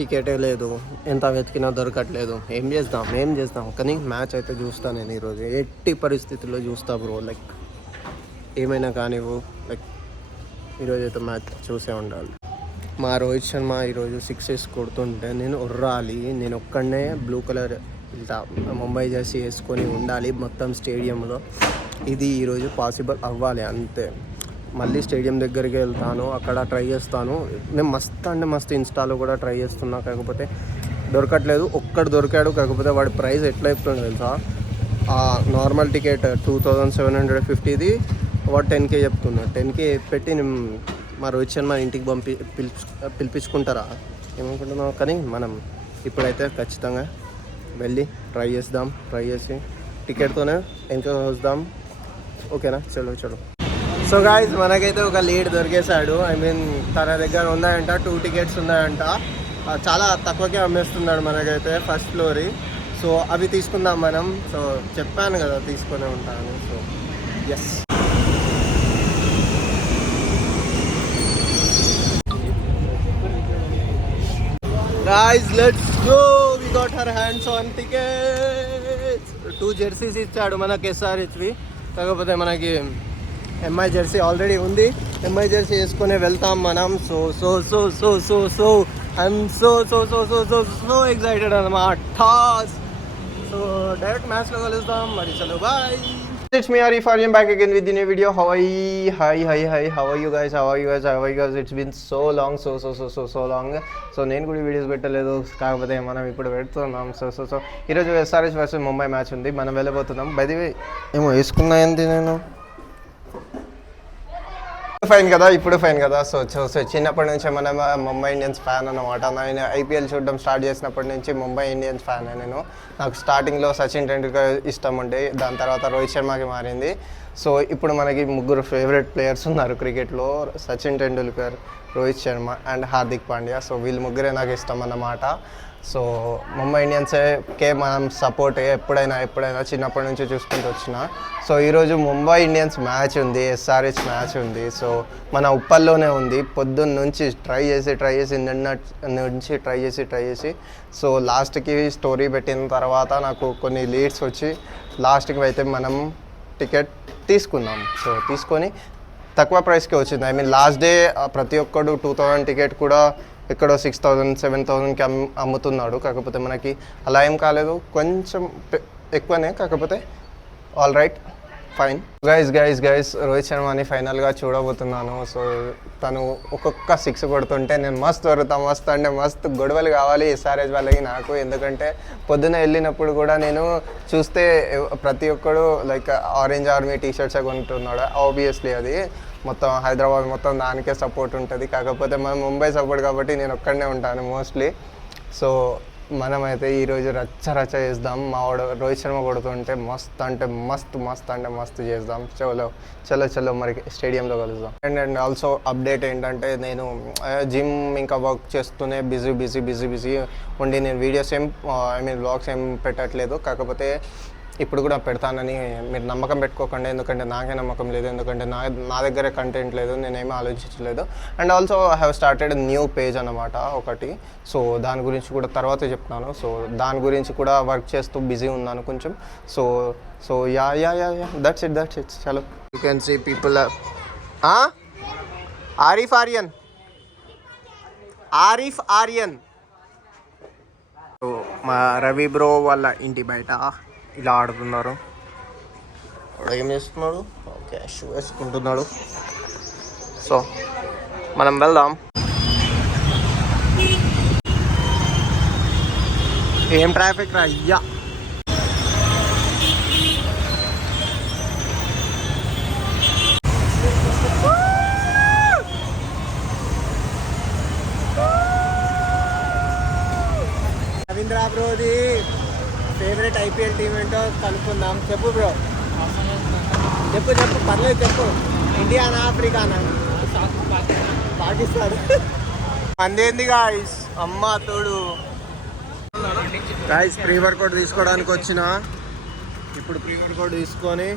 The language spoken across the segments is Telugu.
టికెటే లేదు, ఎంత వెతికినా దొరకట్లేదు. ఏం చేద్దాం కానీ మ్యాచ్ అయితే చూస్తాను నేను ఈరోజు. ఎట్టి పరిస్థితుల్లో చూస్తా బ్రో. లైక్ ఏమైనా కానివ్వు, లైక్ ఈరోజు అయితే మ్యాచ్ చూసే ఉండాలి. మా రోహిత్ శర్మ ఈరోజు 6 కొడుతుంటే నేను ఉర్రాలి. నేను ఒక్కడనే బ్లూ కలర్ ముంబై జెర్సీ వేసుకొని ఉండాలి మొత్తం స్టేడియంలో. ఇది ఈరోజు పాసిబుల్ అవ్వాలి అంతే. మళ్ళీ స్టేడియం దగ్గరికి వెళ్తాను, అక్కడ ట్రై చేస్తాను. నేను మస్తు ఇన్స్టాలో కూడా ట్రై చేస్తున్నా, కాకపోతే దొరకట్లేదు. ఒక్కడు దొరికాడు, కాకపోతే వాడి ప్రైస్ ఎట్లా చెప్తుండే తెలుసా? నార్మల్ టికెట్ 2750ది వాడు 10K చెప్తున్నా. 10K పెట్టి మా రోహిత్ శర్మ ఇంటికి పిలిపించుకుంటారా ఏమనుకుంటున్నావు? కానీ మనం ఇప్పుడైతే ఖచ్చితంగా వెళ్ళి ట్రై చేసి టికెట్తోనే ఇంకా వద్దాం. ఓకేనా? చలో. సో గాయ్స్, మనకైతే ఒక లీడ్ దొరికేశాడు. తన దగ్గర ఉన్నాయంట 2 టికెట్స్ ఉన్నాయంట. చాలా తక్కువకే అమ్మేస్తున్నాడు మనకైతే ఫస్ట్ ఫ్లోర్. సో అవి తీసుకుందాం మనం. సో చెప్పాను కదా తీసుకునే ఉంటాను. So yes guys, let's go. We got her hands on tickets. 2 jerseys ఇచ్చాడు మనకి SRHవి. కాకపోతే మనకి ఎంఐ జెర్సీ ఆల్రెడీ ఉంది. ఎంఐ జెర్సీ వేసుకొని వెళ్తాం మనం. సో ఐఎమ్ సో ఎక్సైటెడ్ అన్నమాట. సో డైరెక్ట్ మ్యాచ్లో కలుద్దాం మరి. చలో bye. It's me Arif Aryan back again with the new video. How are you guys? It's been so long, so long. So నేను కూడా వీడియోస్ పెట్టలేదు, కాకపోతే మనం ఇప్పుడు పెడుతున్నాం. సో ఈరోజు SRH వర్సెస్ ముంబై మ్యాచ్ ఉంది, మనం వెళ్ళబోతున్నాం. బై ది వే ఏమో వేసుకున్నా ఏంటి నేను ఇప్పుడు ఫైన్ కదా. సో చిన్నప్పటి నుంచి మనం ముంబై ఇండియన్స్ ఫ్యాన్ అన్నమాట. నేను IPL చూడడం స్టార్ట్ చేసినప్పటి నుంచి ముంబై ఇండియన్స్ ఫ్యాన్. నాకు స్టార్టింగ్లో సచిన్ టెండూల్కర్ ఇష్టం ఉండే, దాని తర్వాత రోహిత్ శర్మకి మారింది. సో ఇప్పుడు మనకి 3 ఫేవరెట్ ప్లేయర్స్ ఉన్నారు క్రికెట్లో: సచిన్ టెండూల్కర్, రోహిత్ శర్మ అండ్ హార్దిక్ పాండ్యా. సో వీళ్ళు 3 నాకు ఇష్టం అన్నమాట. సో ముంబై ఇండియన్స్కే మనం సపోర్ట్ ఎప్పుడైనా చిన్నప్పటి నుంచి చూసుకుంటూ వచ్చిన. సో ఈరోజు ముంబై ఇండియన్స్ మ్యాచ్ ఉంది, SRH మ్యాచ్ ఉంది. సో మన ఉప్పల్లోనే ఉంది. పొద్దున్న నుంచి ట్రై చేసి నిన్న నుంచి ట్రై చేసి సో లాస్ట్కి స్టోరీ పెట్టిన తర్వాత నాకు కొన్ని లీడ్స్ వచ్చి లాస్ట్కి అయితే మనం టికెట్ తీసుకున్నాం. సో తీసుకొని తక్కువ ప్రైస్కి వచ్చింది. లాస్ట్ డే ప్రతి ఒక్కడు 2000 టికెట్ కూడా ఎక్కడో 6000 7000కి అమ్ముతున్నాడు. కాకపోతే మనకి అలా ఏం కాలేదు, కొంచెం ఎక్కువనే, కాకపోతే all right, fine. Guys Rohit శర్మని ఫైనల్గా చూడబోతున్నాను. సో తను ఒక్కొక్క 6 కొడుతుంటే నేను మస్తు గొడవలు కావాలి SRH వాళ్ళకి నాకు. ఎందుకంటే పొద్దున వెళ్ళినప్పుడు కూడా నేను చూస్తే ప్రతి ఒక్కడు లైక్ ఆరెంజ్ ఆర్మీ టీషర్ట్సే కొంటున్నాడు. ఆబ్వియస్లీ అది మొత్తం హైదరాబాద్ మొత్తం దానికే సపోర్ట్ ఉంటుంది. కాకపోతే మనం ముంబై సపోర్ట్ కాబట్టి నేను ఒక్కడనే ఉంటాను మోస్ట్లీ. సో మనమైతే ఈరోజు రచ్చ చేద్దాం. మా వాడు రోహిత్ శర్మ కొడుతుంటే మస్తు చేద్దాం. చలో మరి స్టేడియంలో కలుద్దాం. అండ్ ఆల్సో అప్డేట్ ఏంటంటే, నేను జిమ్ ఇంకా వర్క్ చేస్తూనే బిజీ ఉండి నేను వీడియోస్ వ్లాగ్స్ ఏం పెట్టట్లేదు. కాకపోతే ఇప్పుడు కూడా పెడతానని మీరు నమ్మకం పెట్టుకోకండి, ఎందుకంటే నాకే నమ్మకం లేదు, ఎందుకంటే నా దగ్గరే కంటెంట్ లేదు, నేనేమీ ఆలోచించలేదు. And also I have started new page అన్నమాట ఒకటి. సో దాని గురించి కూడా తర్వాత చెప్తాను. సో దాని గురించి కూడా వర్క్ చేస్తూ బిజీ ఉన్నాను కొంచెం. So ya that's it. చలో, you can see people. Arif Aryan మా రవి బ్రో వాళ్ళ ఇంటి బయట ఇలా ఆడుతున్నారు. ఏం చేస్తున్నాడు? Okay, shoe వేసుకుంటున్నాడు. సో మనం వెళ్దాం. ఏం ట్రాఫిక్ రా అయ్యా. రవీంద్ర బ్రోది ఫేవరెట్ IPL టీమ్ ఏంటో కనుక్కుందాం. చెప్పు బ్రో, చెప్పు పర్లేదు చెప్పు. ఇండియానా ఆఫ్రికానా? పాకిస్తాన్. అందేంది గాయ్స్, అమ్మ తోడు. గాయ్స్ ప్రీ వర్కౌట్ తీసుకోవడానికి వచ్చిన. ఇప్పుడు ప్రీ వర్కౌట్ తీసుకొని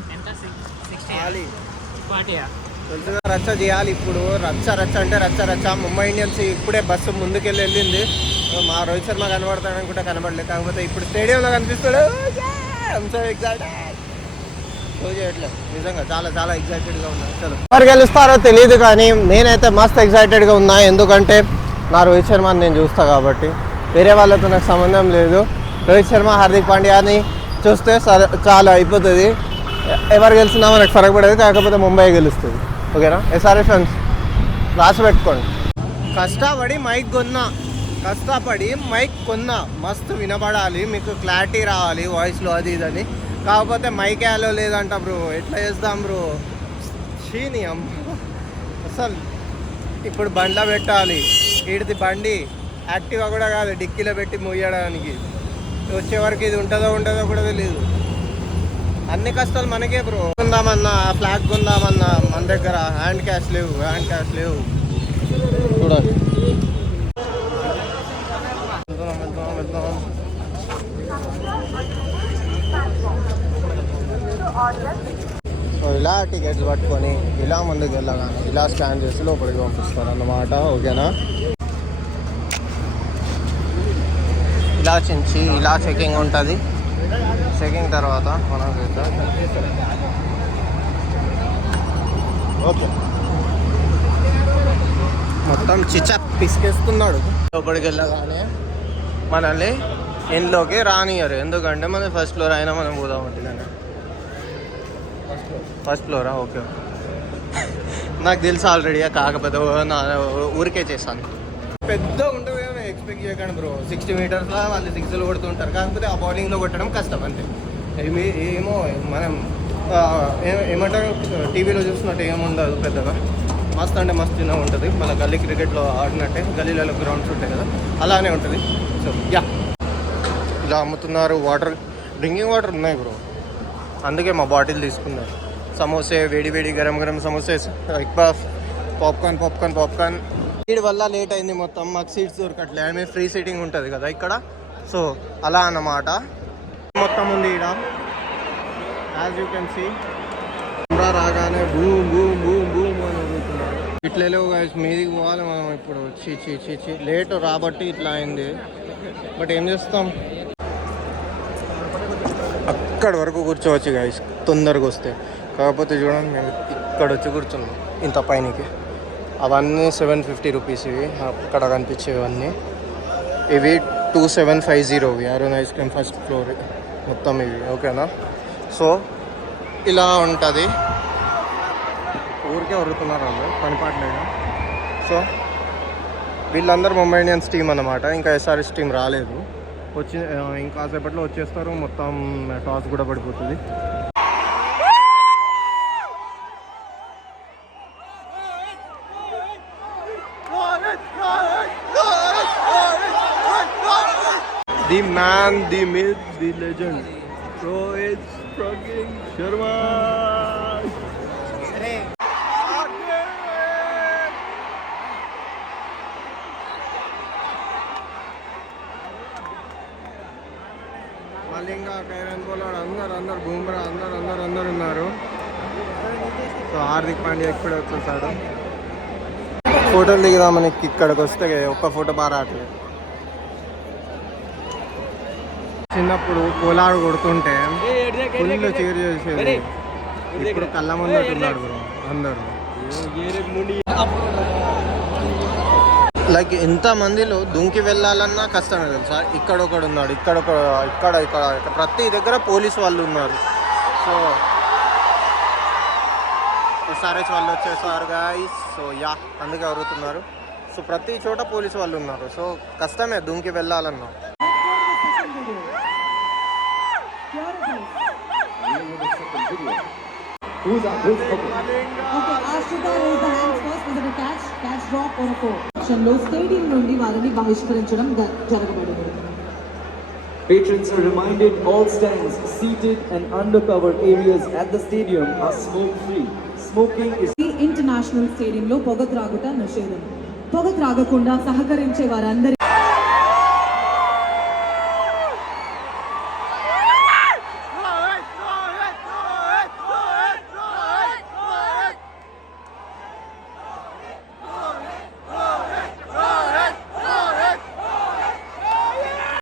రచ్చ చేయాలి. ఇప్పుడు రచ్చ అంటే రచ్చ. ముంబై ఇండియన్స్ ఇప్పుడే బస్సు ముందుకెళ్ళింది. మా రోహిత్ శర్మ కనబడతాడు అనుకుంటే కనబడలేదు, కాకపోతే ఇప్పుడు స్టేడియంలో కనిపిస్తాడు. సో ఎగ్జైటెడ్, షో చేయట్లేదు నిజంగా, చాలా చాలా ఎగ్జైటెడ్గా ఉన్నా. చలో ఎవరు గెలుస్తారో తెలియదు కానీ నేనైతే మస్త్ ఎగ్జైటెడ్గా ఉన్నా, ఎందుకంటే నా రోహిత్ శర్మని నేను చూస్తా కాబట్టి. వేరే వాళ్ళతో నాకు సంబంధం లేదు. రోహిత్ శర్మ, హార్దిక్ పాండ్యాని చూస్తే చాలా అయిపోతుంది. ఎవరు గెలిచినా మనకు ఫరక్ పడేది, కాకపోతే ముంబై గెలుస్తుంది. ఓకేనా? ఎస్ఆర్ఎస్ ఫ్యాన్స్ రాసి పెట్టుకోండి. కష్టపడి మైక్ కొన్నా మస్తు వినబడాలి, మీకు క్లారిటీ రావాలి వాయిస్లో, అది ఇదని. కాకపోతే మైక్ యాలో లేదంట బ్రో, ఎట్లా చేస్తాం బ్రో? చీని అమ్మ, అసలు ఇప్పుడు బండ్లో పెట్టాలి. వీడిది బండి యాక్టివ్గా కూడా కాదు, డిక్కీలో పెట్టి మొయ్యడానికి. వచ్చే వరకు ఇది ఉంటుందో కూడా తెలియదు. అన్ని కష్టాలు మనకే బ్రో. కొందామన్నా, ఫ్లాగ్ కొందామన్నా మన దగ్గర హ్యాండ్ క్యాష్ లేవు చూడాలి. సో ఇలా టికెట్స్ పట్టుకొని ఇలా ముందుకు వెళ్ళగానే ఇలా స్కాన్ చేసి లోపలికి పంపిస్తారు అన్నమాట. ఓకేనా? ఇలా చించి ఇలా చెకింగ్ ఉంటుంది. చెకింగ్ తర్వాత మనం ఓకే మొత్తం చిచప్ పిసికేస్తున్నాడు. లోపలికి వెళ్ళగానే మనల్ని ఇంట్లోకి రానియరు, ఎందుకంటే మన ఫస్ట్ ఫ్లోర్ అయినా మనం పోదామంటే. కానీ ఫస్ట్ ఫ్లోరా? ఓకే, నాకు తెలుసు ఆల్రెడీ, కాకపోతే ఊరికే చేశాను. పెద్ద ఉంటుంది కదా, ఎక్స్పెక్ట్ చేయకండి బ్రో. 60 మీటర్స్లో వాళ్ళు 6లు కొడుతుంటారు, కాకపోతే ఆ బౌలింగ్లో కొట్టడం కష్టం అంతే. ఏమో మనం ఏమంటారు, టీవీలో చూస్తున్నట్టు ఏముండదు పెద్దగా. మస్తు అంటే మస్తు చిన్నగా ఉంటుంది. మన గల్లీ క్రికెట్లో ఆడినట్టే, గల్లీలలో గ్రౌండ్స్ ఉంటాయి కదా, అలానే ఉంటుంది. సో యా, ఇలా అమ్ముతున్నారు. వాటర్, డ్రింకింగ్ వాటర్ ఉన్నాయి బ్రో, అందుకే మా బాటిల్ తీసుకున్నారు. సమోసే, వేడి గరం సమోసేస్, ఎగ్ పఫ్, పాప్కార్న్. వీడి వల్ల లేట్ అయింది మొత్తం, మాకు సీట్స్ దొరకట్లే. ఐ మీన్ ఫ్రీ సీటింగ్ ఉంటుంది కదా ఇక్కడ, సో అలా అన్నమాట. మొత్తం ఉంది ఇక్కడ, as you can see. Camera రాగానే బూమ్ బూమ్ బూమ్ బూమ్ అని అడుగుతున్నారు. ఇట్లేలో మీదికి పోవాలి మనం ఇప్పుడు. చీ లేట్ రాబట్టి ఇట్లా అయింది, బట్ ఏం చేస్తాం. అక్కడి వరకు కూర్చోవచ్చు గాయస్ తొందరగా వస్తే. కాకపోతే చూడండి, మేము ఇక్కడ వచ్చి కూర్చున్నాం ఇంత పైనకి. అవన్నీ 750 రూపీస్ ఇవి, అక్కడ కనిపించేవన్నీ. ఇవి 2750 Arun ice cream first floor మొత్తం ఇవి. ఓకేనా? సో ఇలా ఉంటుంది. ఊరికే వరుతున్నారు వాళ్ళు, పనిపాట్లేదు. సో వీళ్ళందరూ ముంబై ఇండియన్స్ టీం అన్నమాట. ఇంకా ఎస్ఆర్ఎస్ టీం రాలేదు, ఇంకా సేపట్లో వచ్చేస్తారు. మొత్తం టాస్ కూడా పడిపోతుంది. The man, the myth, the legend, Rohit fucking Sharma. Malinga, కైరన్ పోలాడ్, అందరు బూమ్రా, అందరు ఉన్నారు. సో హార్దిక్ పాండ్యా ఇప్పుడు వచ్చేసాడు. ఫోటోలు దిగుదామని ఇక్కడికి వస్తే ఒక్క ఫోటో బాగా రావట్లేదు. చిన్నప్పుడు కోలాడు కొడుతుంటే ఫుల్ చీర్ చేసేది, ఇప్పుడు కళ్ళ ముందున్నాడు బ్రో అందరు. లైక్ ఇంతమందిలో దుంకి వెళ్ళాలన్నా కష్టమే తెలుసా. ఇక్కడ ఒకడు ఉన్నాడు, ఇక్కడ ప్రతి దగ్గర పోలీసు వాళ్ళు ఉన్నారు. సో ఎస్ఆర్హెచ్ వాళ్ళు వచ్చేసారు గాయ్స్. సో యా, అందుకే అడుగుతున్నారు. సో ప్రతి చోట పోలీసు వాళ్ళు ఉన్నారు. సో కష్టమే దుంకి వెళ్ళాలన్నా. Who's okay, Ashita raise the hands first. Is it a catch drop or a four? లో స్టేడియం నుండి వారిని బహిష్కరించడం జరగబడింది. Patrons are reminded all stands, seated and undercover areas at the stadium are smoke-free. Smoking is international స్టేడియంలో పొగ త్రాగుట నిషేధం. పొగ త్రాగకుండా సహకరించే వారందరి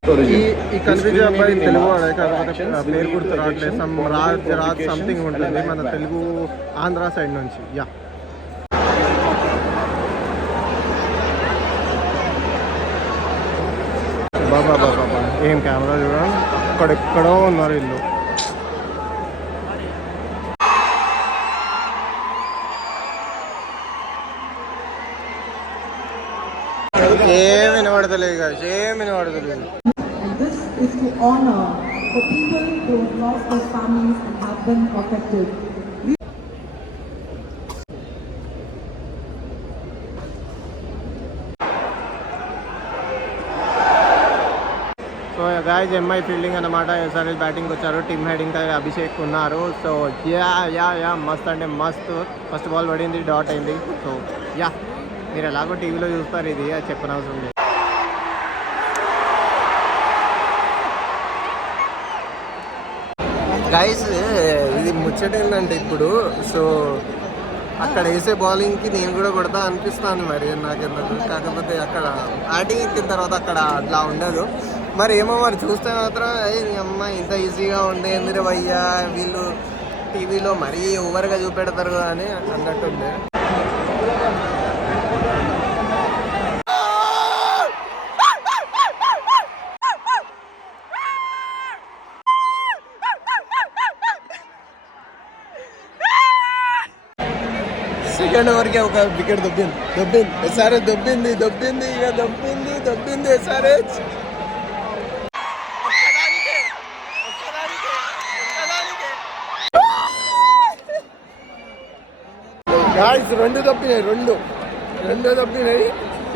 ఈ కనిపించే అబ్బాయి తెలుగు వాడే, కాకపోతే పేరు గుర్తు రావట్లేదు. సమ్ రాజ్ సంథింగ్ ఉంటుంది, మన తెలుగు ఆంధ్ర సైడ్ నుంచి. యా, బాబా బాబా ఏం కెమెరా చూడండి, అక్కడెక్కడో ఉన్నారు ఇల్లు. ఏం వినబడతలేదు కదా, ఏం వినబడతలేదు. And this is to honor the people who have lost their families and have been affected. So guys, MI fielding అనమాట. ఎస్ఆర్ఎస్ బ్యాటింగ్ వచ్చారు. టీమ్ హెడ్ ఇంకా అభిషేక్ ఉన్నారు. సో యా మస్త్ అంటే మస్త్. ఫస్ట్ బాల్ పడింది, డాట్ అయింది. సో యా, మీరు ఎలాగో టీవీలో చూస్తారు, ఇది చెప్పనవసరం లేదు. గైస్, ఇది ముచ్చట ఏంటంటే ఇప్పుడు, సో అక్కడ వేసే బౌలింగ్కి నేను కూడా కొడతా అనిపిస్తాను మరి నాకెందుకు. కాకపోతే అక్కడ బ్యాటింగ్ ఎక్కిన తర్వాత అక్కడ అట్లా ఉండదు. మరి ఏమో మరి చూస్తే మాత్రం నీ అమ్మ ఇంత ఈజీగా ఉండేందిరే భయ్యా, వీళ్ళు టీవీలో మరీ ఓవర్గా చూపెడతారు కదా అని అన్నట్టుంది. సెకండ్ ఓవర్కి ఒక వికెట్ దొబ్బింది ఎస్ఆర్హెచ్, దొబ్బింది ఎస్ఆర్హెచ్. గాయ్స్, రెండు దొబ్బినాయి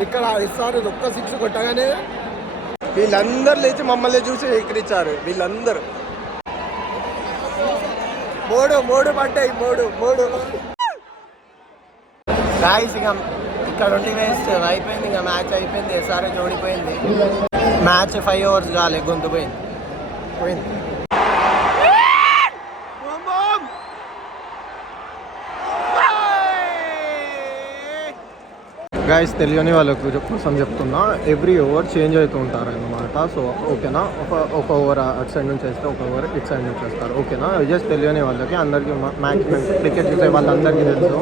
ఇక్కడ. ఎస్ఆర్హెచ్ ఒక్క 6 కొట్టగానే వీళ్ళందరూ లేచి మమ్మల్ని చూసి ఎక్కిరించారు. వీళ్ళందరూ మూడు పడ్డాయి, మూడు. గాయ్స్, ఇక ఇక్కడ ఉండి వేస్ట్ అయిపోయింది. ఇక మ్యాచ్ అయిపోయింది, ఎస్ఆర్హెచ్ ఓడిపోయింది. మ్యాచ్ 5 ఓవర్స్ కాలే, గొంతు పోయింది. గాయస్, తెలియని వాళ్ళకు కోసం చెప్తున్నా, ఎవ్రీ ఓవర్ చేంజ్ అవుతూ ఉంటారు అన్నమాట. సో ఓకేనా, ఒక ఓవర్ అటు సైడ్ నుంచి వేస్తే ఒక ఓవర్ ఇటు సైడ్ నుంచి వేస్తారు. ఓకేనా, జస్ట్ తెలియని వాళ్ళకి, అందరికీ మ్యాక్సిమం క్రికెట్ చూసే వాళ్ళందరికీ తెలుసు.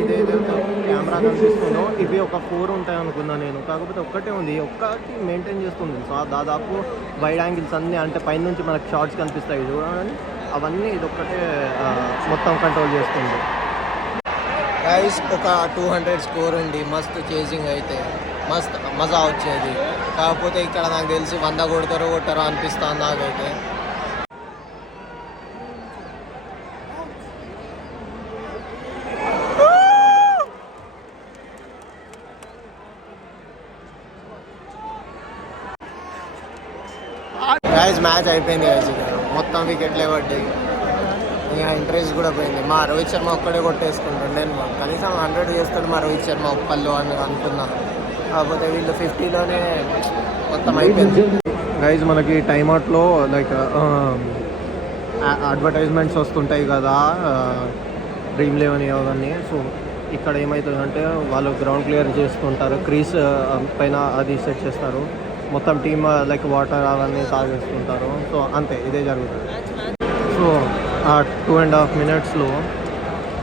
ఇదేదో కెమెరా కనిపిస్తుందో, ఇవి ఒక 4 ఉంటాయి అనుకున్నా నేను. కాకపోతే ఒక్కటే ఉంది, ఒక్కటి మెయింటైన్ చేస్తుంది. సో దాదాపు వైడ్ యాంగిల్స్ అన్నీ, అంటే పైనుంచి మనకు షార్ట్స్ కనిపిస్తాయి చూడండి, అవన్నీ ఇదొక్కటే మొత్తం కంట్రోల్ చేస్తుంది. గైస్, ఒక 200 స్కోర్ ఉండి మస్తు చేసింగ్ అయితే మస్తు మజా వచ్చేది. కాకపోతే ఇక్కడ నాకు తెలిసి 100 కొడతారో అనిపిస్తుంది నాకైతే. గైస్, మ్యాచ్ అయిపోయింది గైస్. ఇక మొత్తం వికెట్లే పడ్డాయి. ఇక ఇంట్రెస్ట్ కూడా పోయింది. మా రోహిత్ శర్మ ఒక్కడే కొట్టేసుకుంటాడు. నేను కనీసం 100 చేస్తాడు మా రోహిత్ శర్మ ఒక్కళ్ళు అని అనుకున్నాను. కాకపోతే వీళ్ళు 50లోనే మొత్తం అయిపోయింది. గైజ్, మనకి టైమ్అవుట్లో లైక్ అడ్వర్టైజ్మెంట్స్ వస్తుంటాయి కదా, డ్రీమ్ 11 అవన్నీ. సో ఇక్కడ ఏమవుతుందంటే వాళ్ళు గ్రౌండ్ క్లియర్ చేస్తుంటారు, క్రీజ్ పైన అది సెట్ చేస్తారు, మొత్తం టీమ్ లైక్ వాటర్ అవన్నీ తాగేస్తుంటారు. సో అంతే, ఇదే జరుగుతుంది. సో ఆ 2.5 మినిట్స్లో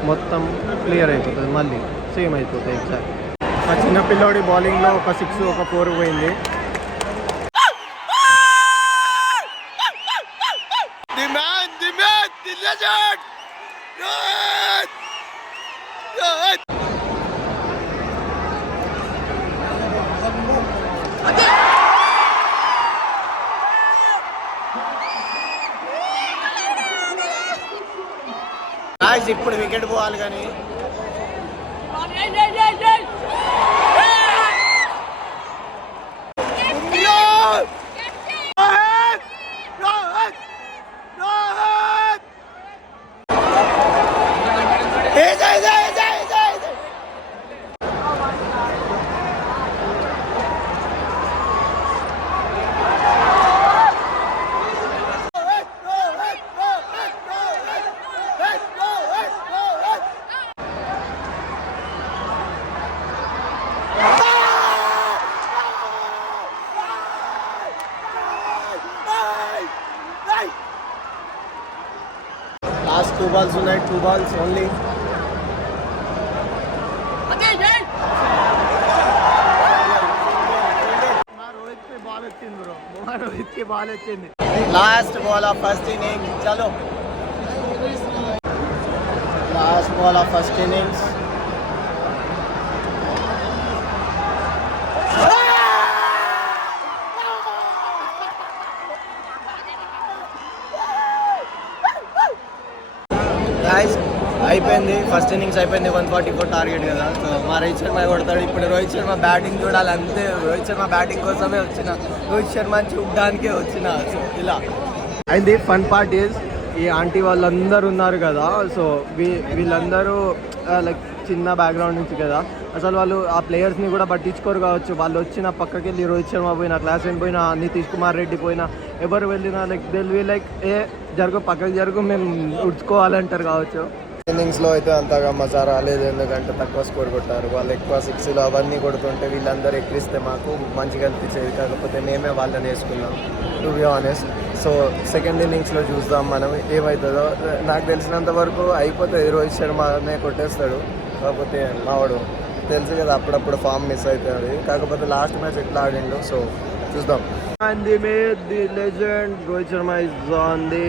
మొత్తం క్లియర్ అయిపోతుంది, మళ్ళీ సేమ్ అయిపోతుంది ఎగ్జాక్ట్. ఆ చిన్నపిల్లోడి బౌలింగ్లో ఒక 6 ఒక 4 పోయింది. ఇప్పుడు వికెట్ పోవాలి కానీ balls ఉన్నాయి, 2 balls only. Last ball of first inning, చలో last ball of first innings. అయిపోయింది ఫస్ట్ ఇన్నింగ్స్ అయిపోయింది. 144 టార్గెట్ కదా. సో మా రోహిత్ శర్మ కొడతాడు ఇప్పుడు. రోహిత్ శర్మ బ్యాటింగ్ చూడాలి అంతే. రోహిత్ శర్మ బ్యాటింగ్ కోసమే వచ్చిన, రోహిత్ శర్మని చూడడానికే వచ్చిన. సో ఇలా అయింది. ఫన్ పార్ట్ ఈజ్ ఈ ఆంటీ వాళ్ళందరూ ఉన్నారు కదా. సో వీళ్ళందరూ లైక్ చిన్న బ్యాక్గ్రౌండ్ నుంచి కదా. అసలు వాళ్ళు ఆ ప్లేయర్స్ని కూడా పట్టించుకోరు కావచ్చు. వాళ్ళు వచ్చిన పక్కకి వెళ్ళి రోహిత్ శర్మ పోయినా, క్లాసెన్ పోయినా, నితీష్ కుమార్ రెడ్డి పోయినా, ఎవరు వెళ్ళినా లైక్ వి లైక్ ఏ జరుగు పక్కకి జరుగు మేము ఉడ్చుకోవాలంటారు కావచ్చు. ఇన్నింగ్స్లో అయితే అంతగా మజా రాలేదు, ఎందుకంటే తక్కువ స్కోర్ కొట్టారు వాళ్ళు. ఎక్కువ సిక్స్లు అవన్నీ కొడుతుంటే వీళ్ళందరూ ఎక్కిస్తే మాకు మంచిగా అనిపించేది. కాకపోతే మేమే వాళ్ళని వేసుకున్నాం to be honest. So second ఇన్నింగ్స్లో చూద్దాం మనం ఏమవుతుందో. నాకు తెలిసినంత వరకు అయిపోతుంది, రోహిత్ శర్మనే కొట్టేస్తాడు. కాకపోతే మావాడు తెలుసు కదా అప్పుడప్పుడు ఫామ్ మిస్ అవుతుంది. కాకపోతే లాస్ట్ మ్యాచ్ ఎట్లా ఆడిండు, సో చూద్దాం. And they made the legend Rohit Sharma is on the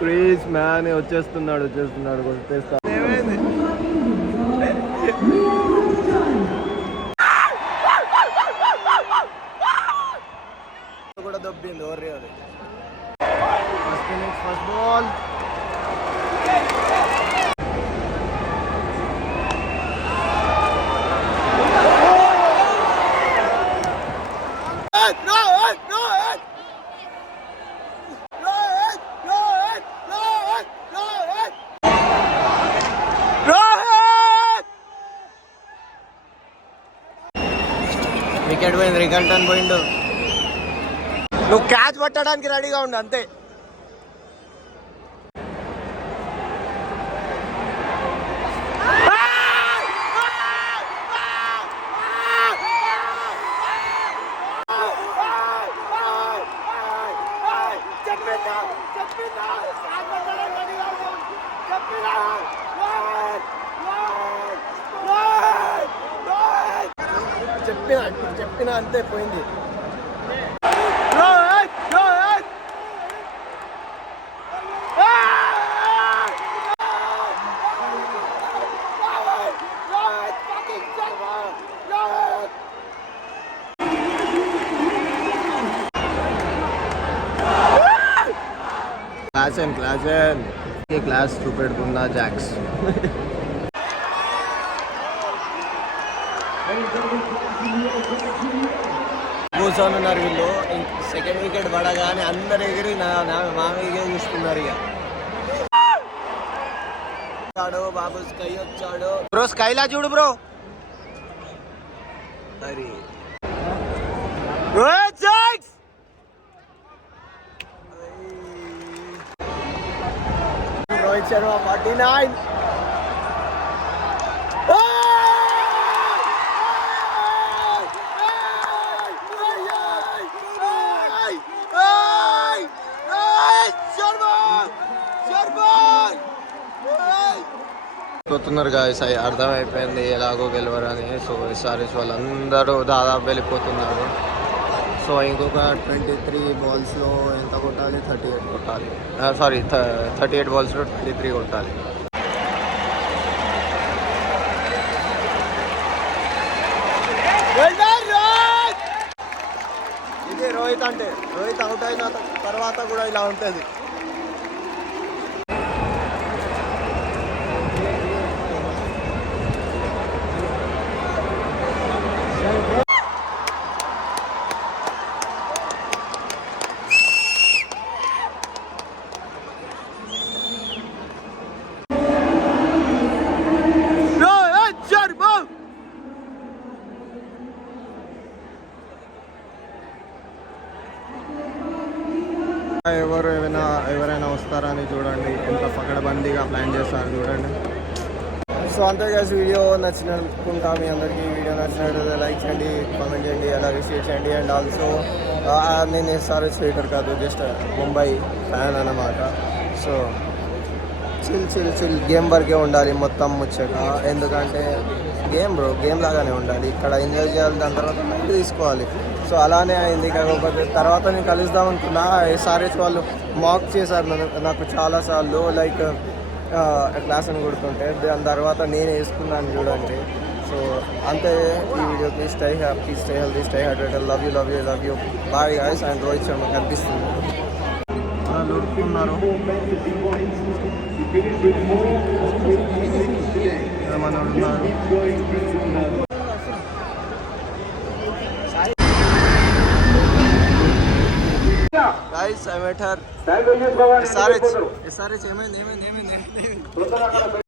craze man. వచ్చేస్తున్నాడు కొట్టేస్తాడు. కూడా దొబ్బింది ఓర్రి అది. First innings first ball. Wicket పోయింది, రికల్టన్ పోయిండు. నువ్వు క్యాచ్ పట్టడానికి రెడీగా ఉండు అంతే. చెప్పిన అంతే పోయింది. క్లాస్ చూపెడుతున్నా జాక్స్. కూర్చొని ఉన్నారు వీళ్ళు. సెకండ్ వికెట్ పడగానే అందరు ఎగిరి మామయ్య చూస్తున్నారు. ఇక బాబు స్కై వచ్చాడు. బ్రో స్కైలా చూడు బ్రో. మరి రోహిత్ శర్మ 49. పోతున్నారు గాయస్, అర్థమైపోయింది ఎలాగో గెలవరని. సో ఎస్ఆర్ఎస్ వాళ్ళందరూ దాదాపు వెళ్ళిపోతున్నారు. సో ఇంకొక 23 balls-లో ఎంత కొట్టాలి? 38 కొట్టాలి. 38 balls-లో 23 కొట్టాలి. ఇది రోహిత్ అంటే. రోహిత్ అవుట్ అయిన తర్వాత కూడా ఇలా ఉంటుంది. ఎవరైనా వస్తారని చూడండి, ఎంత పకడబందీగా ప్లాన్ చేస్తారు చూడండి. సో అంతే గాయ్స్, వీడియో నచ్చినట్టుకుంటా. మీ అందరికీ వీడియో నచ్చినట్టు లైక్ చేయండి, కామెంట్ చేయండి, అలాగే షేర్ చేయండి. అండ్ ఆల్సో నేను ఎస్ఆర్ఎస్ హేటర్ కాదు, జస్ట్ ముంబై ఫ్యాన్ అన్నమాట. సో చిల్ గేమ్ వరకే ఉండాలి మొత్తం ముచ్చట. ఎందుకంటే గేమ్ లాగానే ఉండాలి. ఇక్కడ ఎంజాయ్ చేయాలి, దాని తర్వాత మైండ్ తీసుకోవాలి. సో అలానే అయింది. కాకపోతే తర్వాత నేను కలుద్దాం అనుకున్నా, ఎస్ఆర్హెచ్ వాళ్ళు మాక్ చేశారు నాకు చాలాసార్లు, లైక్ క్లాస్ అని కొడుతుంటే. దాని తర్వాత నేను వేసుకున్నాను చూడండి. సో అంతే ఈ వీడియోకి. Stay happy, stay healthy, stay hydrated. Love you. Bye guys. And Rohit Sharma కనిపిస్తుంది. లొడుకున్నారు మన ఉన్నారు. Guys, I met her. SRH ఏమైంది